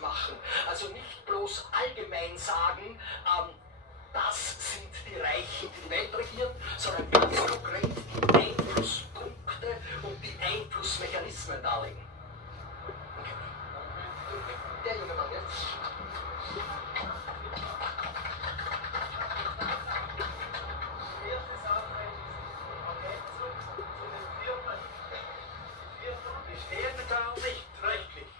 machen. Also nicht bloß allgemein sagen, das sind die Reichen, die die Welt regieren, sondern ganz konkret die Einflusspunkte und die Einflussmechanismen darlegen. Okay. Der junge Mann jetzt. Die stehen da nicht rechtlich.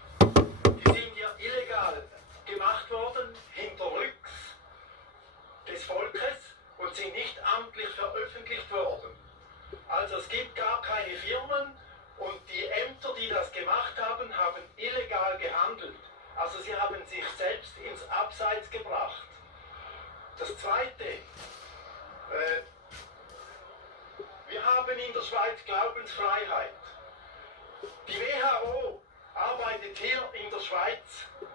Die sind ja illegal gemacht worden, hinterrücks des Volkes und sind nicht amtlich veröffentlicht worden. Also es gibt gar keine Firmen und die Ämter, die das gemacht haben, haben illegal gehandelt. Also sie haben sich selbst ins Abseits gebracht. Das Zweite, wir haben in der Schweiz Glaubensfreiheit. Die WHO arbeitet hier in der Schweiz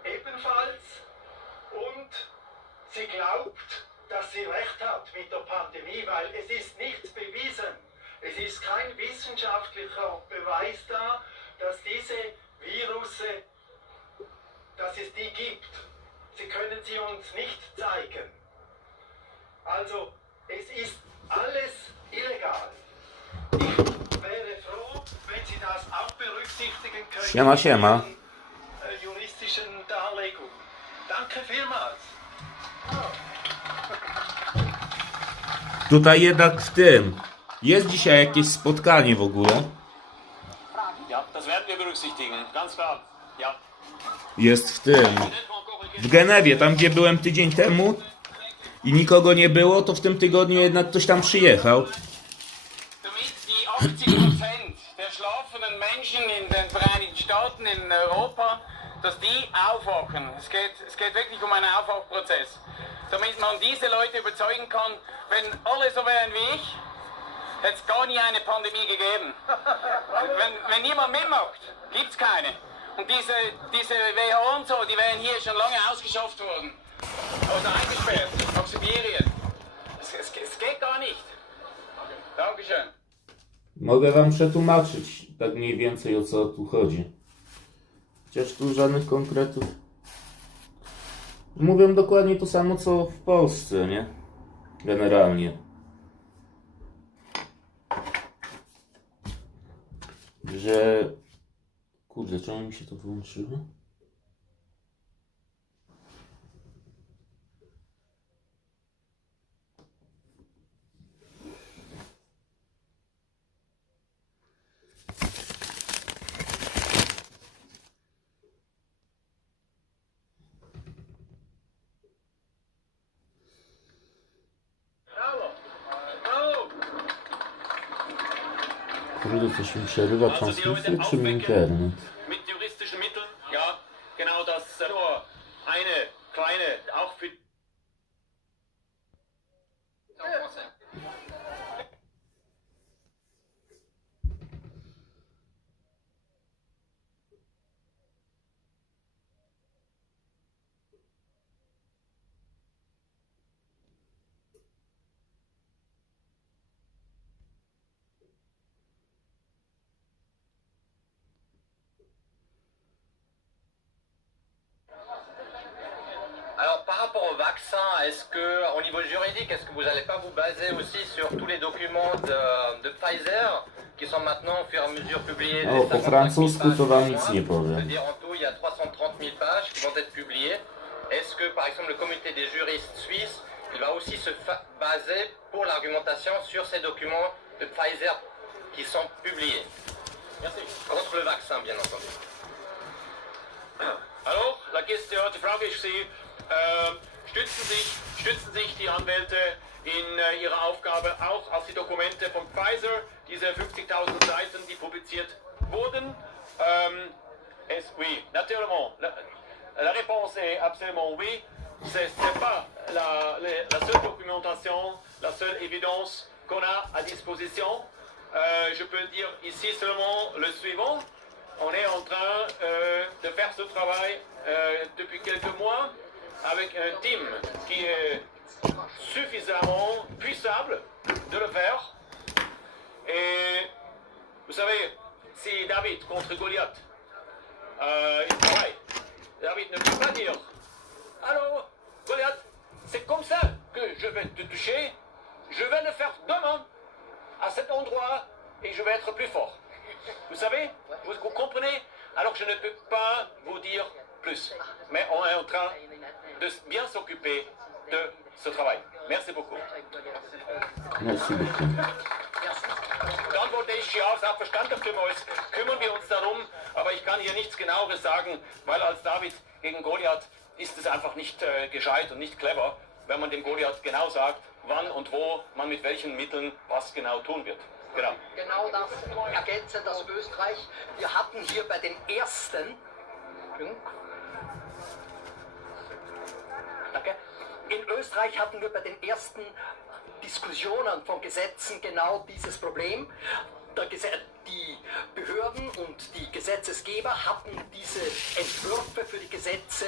ebenfalls und sie glaubt, dass sie recht hat mit der Pandemie, weil es ist nichts bewiesen. Es ist kein wissenschaftlicher Beweis da, dass diese Virusse, dass es die gibt. Sie können sie uns nicht zeigen. Also, es ist alles illegal. Ich wäre froh, wenn Sie das auch berücksichtigen können. Siema, siema. Juristischen Darlegung. Danke vielmals. Tutaj jednak w tym. Jest dzisiaj jakieś spotkanie w ogóle. Ja, das werden wir berücksichtigen, ganz klar. Ja. Jest w tym. W Genewie, tam gdzie byłem tydzień temu i nikogo nie było, to w tym tygodniu jednak ktoś tam przyjechał. Damit die 80% der schlafenden Menschen in den Vereinigten Staaten, in Europa, dass die aufwachen. Es geht wirklich um einen Aufwachprozess. Damit man diese Leute überzeugen kann, wenn alle so wären wie ich, hätte es gar nie eine Pandemie gegeben. Wenn niemand mitmacht, gibt es keine. Und diese WHO und so, die wären hier schon lange ausgeschafft worden. Oder eingesperrt, auf Sibirien. Es geht gar nicht. Dankeschön. Mogę wam przetłumaczyć tak mniej więcej o co tu chodzi. Chociaż tu żadnych konkretów. Mówią dokładnie to samo co w Polsce, nie? Generalnie. Że... Kurde, czemu mi się to wyłączyło? Kurde, coś mi przerywa transmisję, czy mi internet? Mit juristischen Mitteln, ja, genau das nur eine kleine, auch für... Alors par rapport au vaccin, est-ce que, au niveau juridique, est-ce que vous n'allez pas vous baser aussi sur tous les documents de Pfizer qui sont maintenant au fur et à mesure publiés? O, po francusku to wam nic nie powiem. C'est-à-dire en tout, il y a 330 000 pages qui vont être publiées. Est-ce que par exemple le comité des juristes suisses, il va aussi se baser pour l'argumentation sur ces documents de Pfizer qui sont publiés? Merci. Contre le vaccin, bien entendu. Hallo, die Frage ist Sie, stützen sich die Anwälte in ihrer Aufgabe auch auf die Dokumente von Pfizer, diese 50.000 Seiten, die publiziert wurden? Oui, naturellement. La réponse est absolument oui. C'est pas la seule documentation, la seule évidence qu'on a à disposition. Je peux dire ici seulement le suivant. On est en train de faire ce travail depuis quelques mois avec un team qui est suffisamment puissable de le faire. Et vous savez, si David contre Goliath, il travaille. David ne peut pas dire alors, Goliath, c'est comme ça que je vais te toucher. Je vais le faire demain, à cet endroit, et je vais être plus fort. Vous savez, vous comprenez? Alors je ne peux pas vous dire plus. Mais on est en train de bien s'occuper de ce travail. Merci beaucoup. Merci beaucoup. Dann wollte ich hier auch Verstand auf kümmern wir uns darum, aber ich kann hier nichts Genaueres sagen, weil als David gegen Goliath ist es einfach nicht gescheit und nicht clever, wenn man dem Goliath genau sagt, wann und wo man mit welchen Mitteln was genau tun wird. Genau. Genau das ergänzend aus Österreich. Wir hatten hier bei den ersten in Österreich hatten wir bei den ersten Diskussionen von Gesetzen genau dieses Problem. Die Behörden und die Gesetzesgeber hatten diese Entwürfe für die Gesetze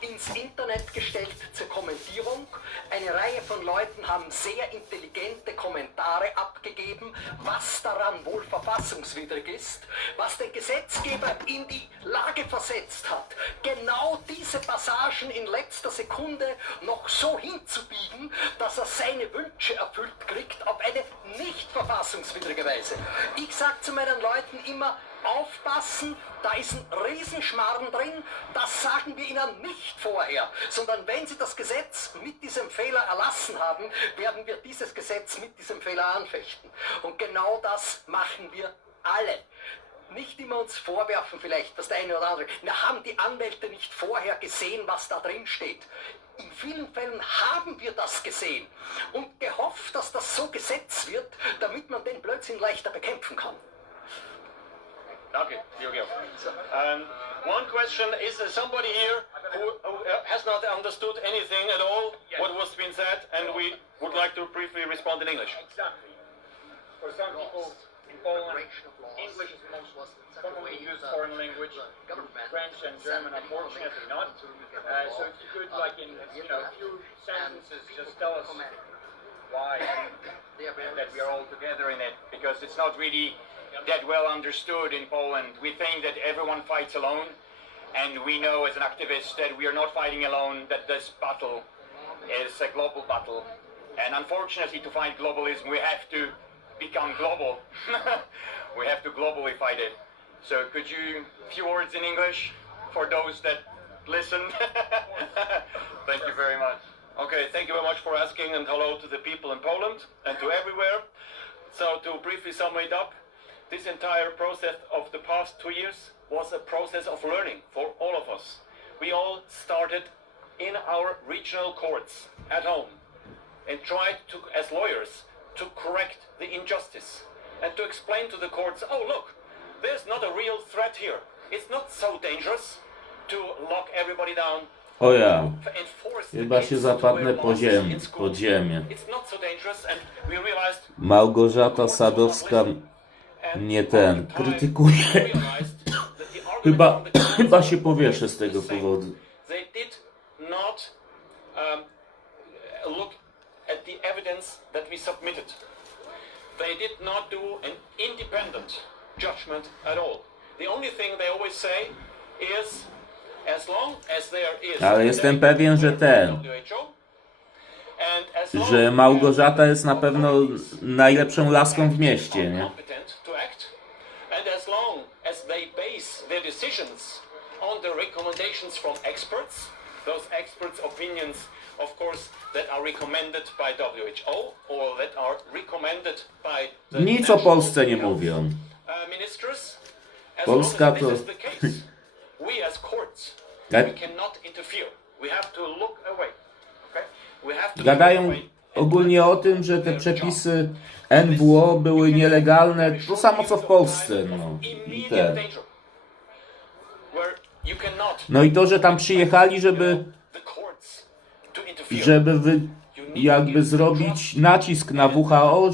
ins Internet gestellt zur Kommentierung. Eine Reihe von Leuten haben sehr intelligente Kommentare abgegeben, was daran wohl verfassungswidrig ist, was den Gesetzgeber in die Lage versetzt hat, genau diese Passagen in letzter Sekunde noch so hinzubiegen, dass er seine Wünsche erfüllt kriegt, auf eine nicht verfassungswidrige Weise. Ich sage zu meinen Leuten immer, aufpassen, da ist ein Riesenschmarrn drin, das sagen wir Ihnen nicht vorher, sondern wenn Sie das Gesetz mit diesem Fehler erlassen haben, werden wir dieses Gesetz mit diesem Fehler anfechten. Und genau das machen wir alle. Nicht immer uns vorwerfen vielleicht, dass der eine oder andere, wir haben die Anwälte nicht vorher gesehen, was da drin steht. In vielen Fällen haben wir das gesehen und gehofft, dass das so Gesetz wird, damit man den Blödsinn leichter bekämpfen kann. Okay, here we go. One question, is there somebody here who has not understood anything at all what was being said, and we would like to briefly respond in English? Exactly. For some people in Poland, English is the most commonly used foreign language. French and German, unfortunately, not. So if you could, like in a few sentences, just tell us why and that we are all together in it, because it's not really that well understood in Poland. We think that everyone fights alone, and we know as an activist that we are not fighting alone, that this battle is a global battle. And unfortunately, to fight globalism, we have to become global. We have to globally fight it. So could you, few words in English for those that listen? Thank you very much. Okay, thank you very much for asking, and hello to the people in Poland and to everywhere. So to briefly sum it up, this entire process of the past 2 years was a process of learning for all of us. We all started in our regional courts at home and tried to, as lawyers, to correct the injustice and to explain to the courts, oh look, there's not a real threat here. It's not so dangerous to lock everybody down. O ja, chyba się zapadnę pod ziemię. Małgorzata Sadowska mnie krytykuje. Chyba się powieszę z tego powodu. They did not do an independent judgment at all. The only thing they always say is, as long as there is... Ale jestem pewien, że Małgorzata jest na pewno najlepszą laską w mieście, nie? And as long as they base their decisions on the recommendations from experts, those experts' opinions, of course, that are recommended by WHO or that are recommended by the Nic o Polsce nie mówią. Ministers. Polska to... We as courts, we cannot interfere. We have to look away. Okay? We have to Gadają ogólnie o tym, że te przepisy NWO były nielegalne, to samo co w Polsce. No i to, że tam przyjechali, żeby jakby zrobić nacisk na WHO,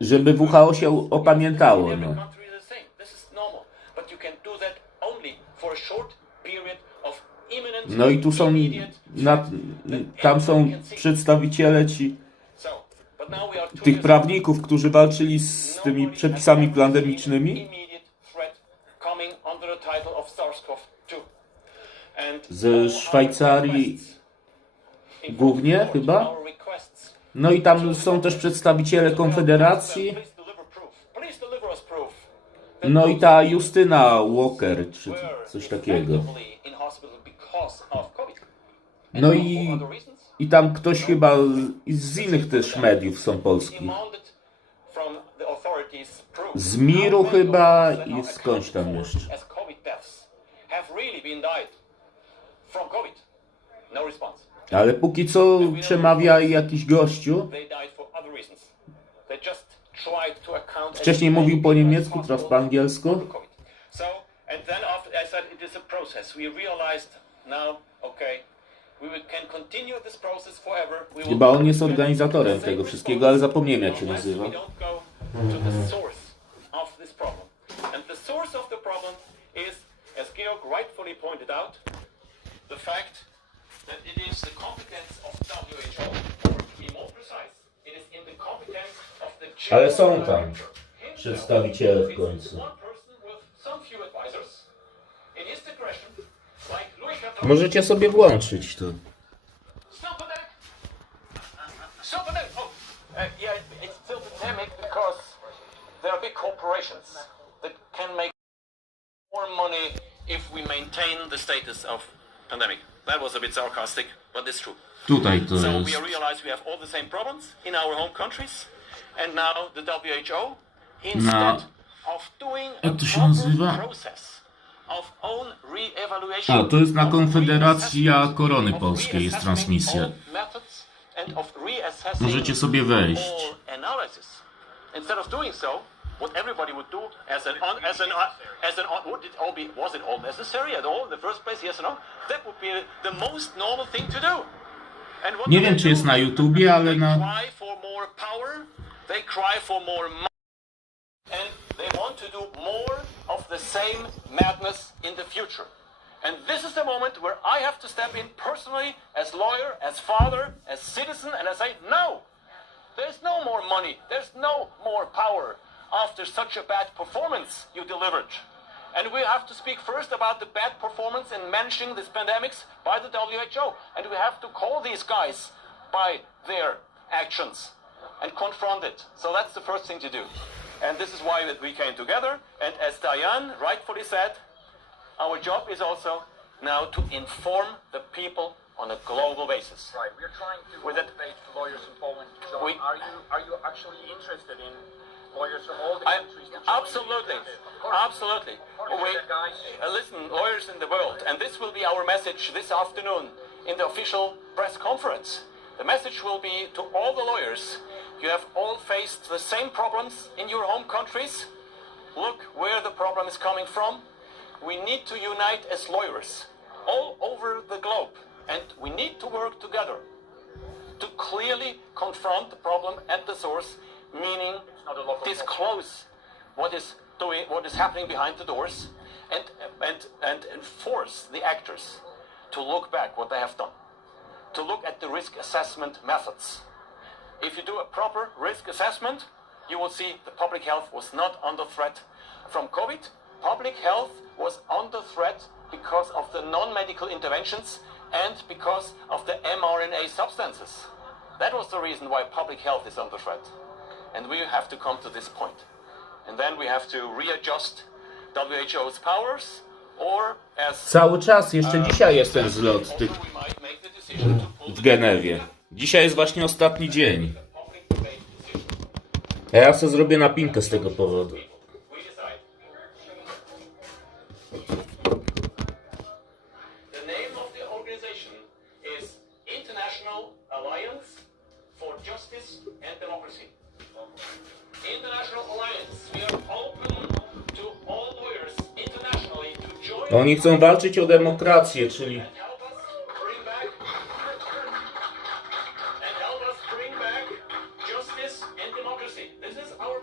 żeby WHO się opamiętało. No. No i tu są, tam są przedstawiciele tych prawników, którzy walczyli z tymi przepisami pandemicznymi. coming under the title of SARS-CoV-2. And Ze Szwajcarii głównie chyba. No i tam są też przedstawiciele Konfederacji. No i ta Justyna Walker, czy coś takiego. No i tam ktoś chyba z innych też mediów są polskich. Z Miru chyba i skądś tam jeszcze. Ale póki co przemawia jakiś gościu. Wcześniej mówił po niemiecku, teraz po angielsku. Chyba on jest organizatorem tego wszystkiego, ale zapomniałem jak się nazywa. That it is the competence of WHO, or to be more precise, it is in the competence of the Ale są tam przedstawiciele w końcu. Możecie sobie włączyć to. Yeah, it's still pandemic because there are big corporations that can make more money if we maintain the status of pandemic. That was a bit sarcastic, but it's true. Tutaj to So jest. we realize we have all the same problems in our home countries, and now the WHO, instead of doing a proper process of own re-evaluation. A, to jest na Konfederacja Korony Polskiej jest transmisja. Możecie sobie wejść. Instead of doing so, what everybody would do was it all necessary at all in the first place? Yes or no? That would be the most normal thing to do. And what Nie wiem czy jest na YouTubie, ale na... cry for more power, they cry for more money, and they want to do more of the same madness in the future. And this is the moment where I have to step in personally as lawyer, as father, as citizen, and I say, no! There's no more money, there's no more power after such a bad performance you delivered. And we have to speak first about the bad performance in managing these pandemics by the WHO. And we have to call these guys by their actions and confront it. So that's the first thing to do. And this is why we came together. And as Diane rightfully said, our job is also now to inform the people on a global basis. Right, we're trying to motivate lawyers in Poland. So are you actually interested in lawyers from all the countries? Absolutely, absolutely. Listen, lawyers in the world, and this will be our message this afternoon in the official press conference. The message will be to all the lawyers, you have all faced the same problems in your home countries. Look where the problem is coming from. We need to unite as lawyers all over the globe, and we need to work together to clearly confront the problem at the source, meaning disclose what is happening behind the doors, and force the actors to look back what they have done, to look at the risk assessment methods. If you do a proper risk assessment, you will see the public health was not under threat from COVID. Public health was under threat because of the non-medical interventions and because of the mRNA substances. That was the reason why public health is under threat. And we have to come to this point. And then we have to readjust WHO's powers, or as... Cały czas, jeszcze dzisiaj jest ten zlot tych w Genewie. Dzisiaj jest właśnie ostatni dzień. A ja sobie zrobię napinkę z tego powodu. The name of the organization is International Alliance for Justice and Democracy. International Alliance. We are open to all lawyers internationally to join. Oni chcą walczyć o demokrację, czyli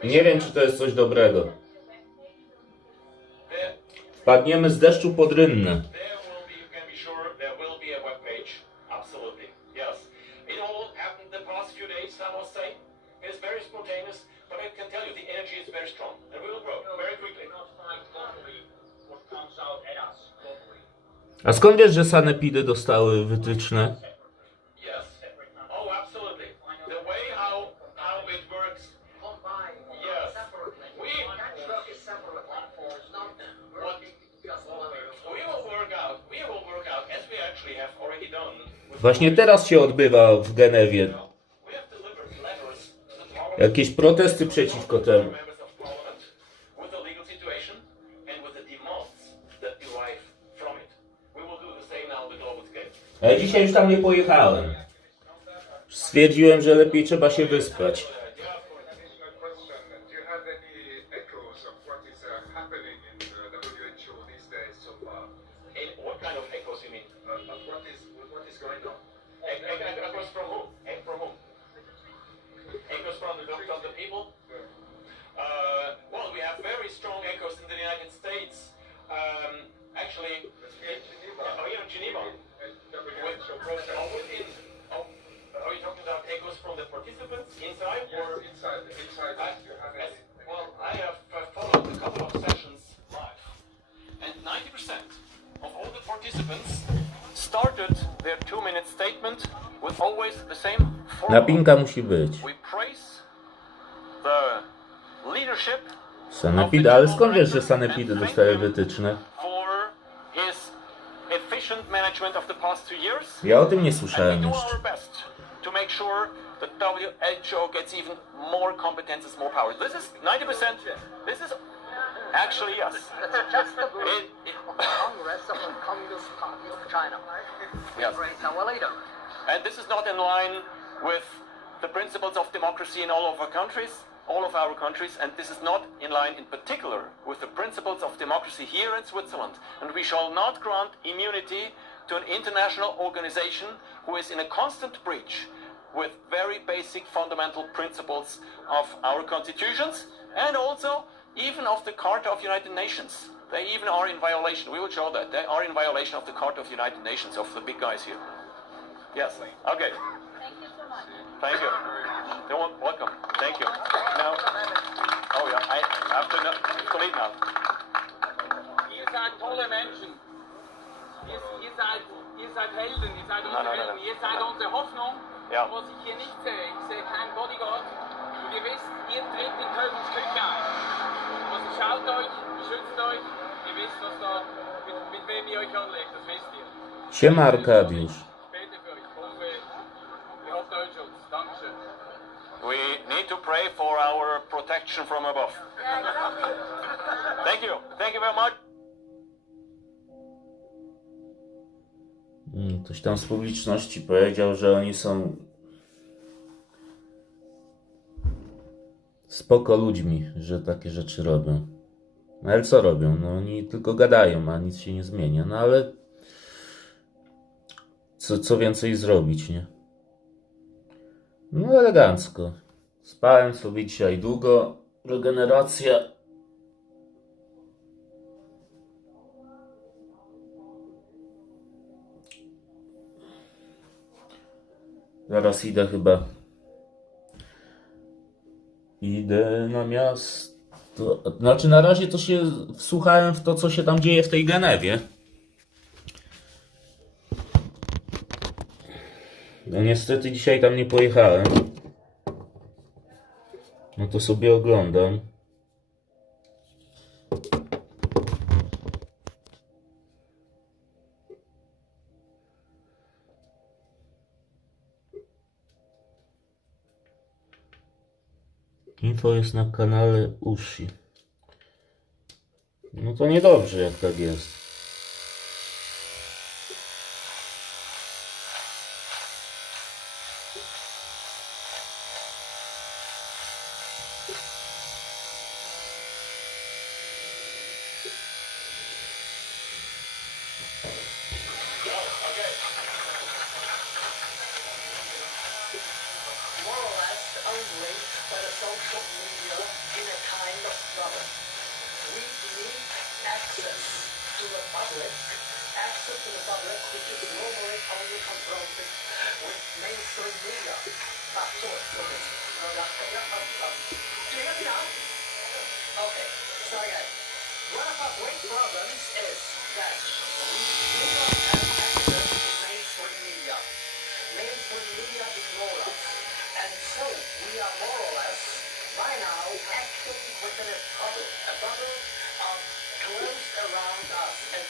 nie wiem, czy to jest coś dobrego. Padniemy z deszczu pod rynnę. A skąd wiesz, że sanepidy dostały wytyczne? Yes. Oh, absolutely. The way how it works. Yes. We will work out as we actually have already done. Właśnie teraz się odbywa w Genewie We have delivered letters to the parliament. jakieś protesty przeciwko temu. Members of parliament with the legal situation and with the demands that derive from it. We will do the same now on the global scale. A ja dzisiaj już tam nie pojechałem. Stwierdziłem, że lepiej trzeba się wyspać. Additional question. Do you have any echoes of what is happening in WHO these days so far? And what kind of echoes you mean? Of what is going on? Echoes from whom? From whom? Echoes from the people? Well, we have very strong echoes in the United States. Actually, here in Geneva. Are you talking about echoes from the participants inside? Yes, inside. Do you have any? Well, I have followed a couple of sessions live, and 90% of all the participants started their 2-minute statement with always the same formula. Napinka musi być. We praise the leadership Sanepidy, ale skąd wiesz, że sanepidy dostały wytyczne? for his efficient management of the past 2 years. Ja o tym nie And we słyszałem do jeszcze. our best to make sure that WHO gets even more competences, more power. This is 90%. This is actually yes. Just the Congress of the Communist Party of China. Yes. Great, now well later. And this is not in line with the principles of democracy in all of our countries, and this is not in line in particular with the principles of democracy here in Switzerland. And we shall not grant immunity to an international organization who is in a constant breach with very basic fundamental principles of our constitutions and also even of the Charter of United Nations. They even are in violation. We will show that. They are in violation of the Charter of United Nations, of the big guys here. Yes. Okay. Thank you so much. Thank you. You're welcome. Thank you. Now, oh yeah, I have to leave now. Ihr seid tolle Menschen. Ihr seid Helden, ihr seid unsere Nein. Helden, ihr seid unsere Hoffnung. Ja. Was ich hier nicht sehe, ich sehe keinen Bodyguard. Und ihr wisst, ihr tritt in Kölns Küche ein. Also schaut euch, beschützt euch, ihr wisst, was da, mit wem ihr euch anlegt, das wisst ihr. Siema Arkadiusz. Ich bete für euch, hoffe, ihr habt euren Schutz. Dankeschön. We need to pray for our protection from above. Thank you. Thank you very much. Ktoś tam z publiczności powiedział, że oni są spoko ludźmi, że takie rzeczy robią. No ale co robią? No oni tylko gadają, a nic się nie zmienia. No ale co więcej zrobić, nie? No elegancko. Spałem sobie dzisiaj długo. Regeneracja. Zaraz idę chyba. Idę na miasto. Znaczy na razie to się wsłuchałem w to, co się tam dzieje w tej Genewie. No niestety dzisiaj tam nie pojechałem. No to sobie oglądam. Info jest na kanale Ushi. No to niedobrze, jak tak jest. More or less only by the social media in a kind of trouble. We need access to the public, which is normally only confronted with mainstream media. But so, look at it. Do you hear me now? Okay, so again, one of our great problems is that we do not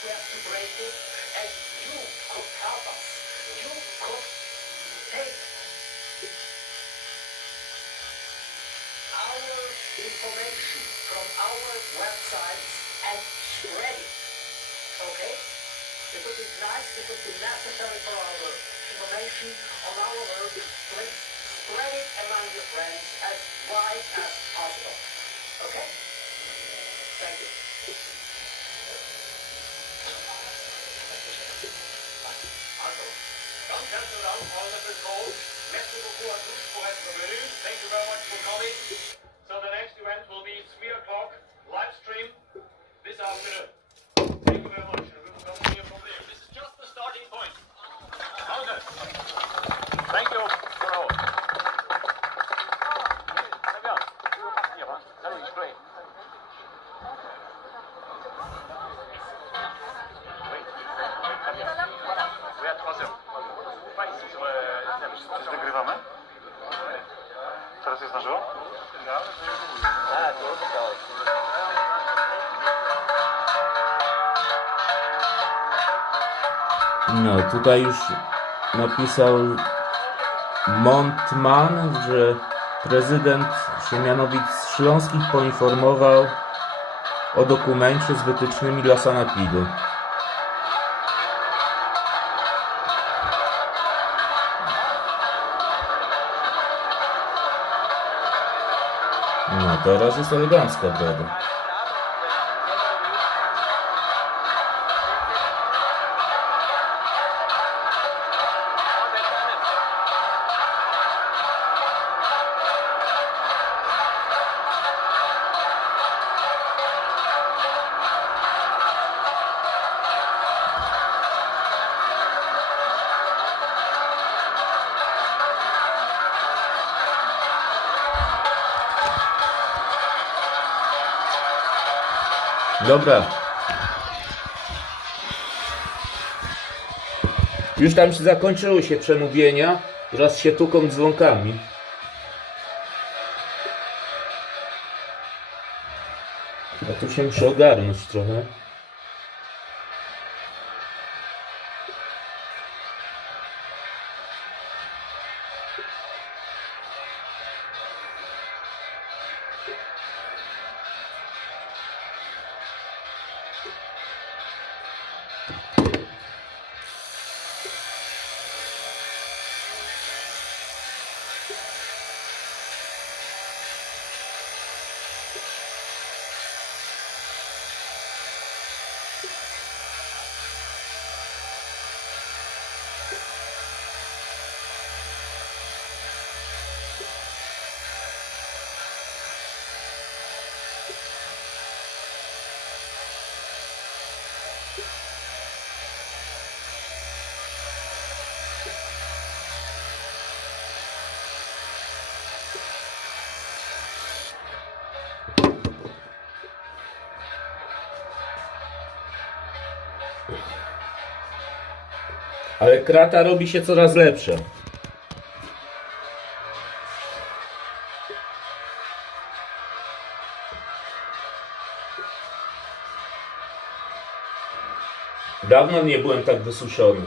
dares to break it, and you could help us. You could take our information from our websites and spread it. Okay? It would be nice, it would be necessary for our information on our work. Please spread it among your friends as wide as possible. Okay? Thank you. Also, ganz herzlichen Dank, all of the call. Merci beaucoup à tous pour être venus. Thank you very much for coming. So the next event will be 3 o'clock, live stream this afternoon. Thank you very much. We will continue from there. This is just the starting point. Okay. Thank you for all. Coś nagrywamy? Teraz jest na żywo? No, tutaj już napisał Montman, że prezydent Siemianowic Śląskich poinformował o dokumencie z wytycznymi dla sanepidu. No, teraz jest elegancka broda. Dobra. Już tam zakończyły się przemówienia. Teraz się tuką dzwonkami. A tu się muszę ogarnąć trochę. Ale krata robi się coraz lepsza. Dawno nie byłem tak wysuszony.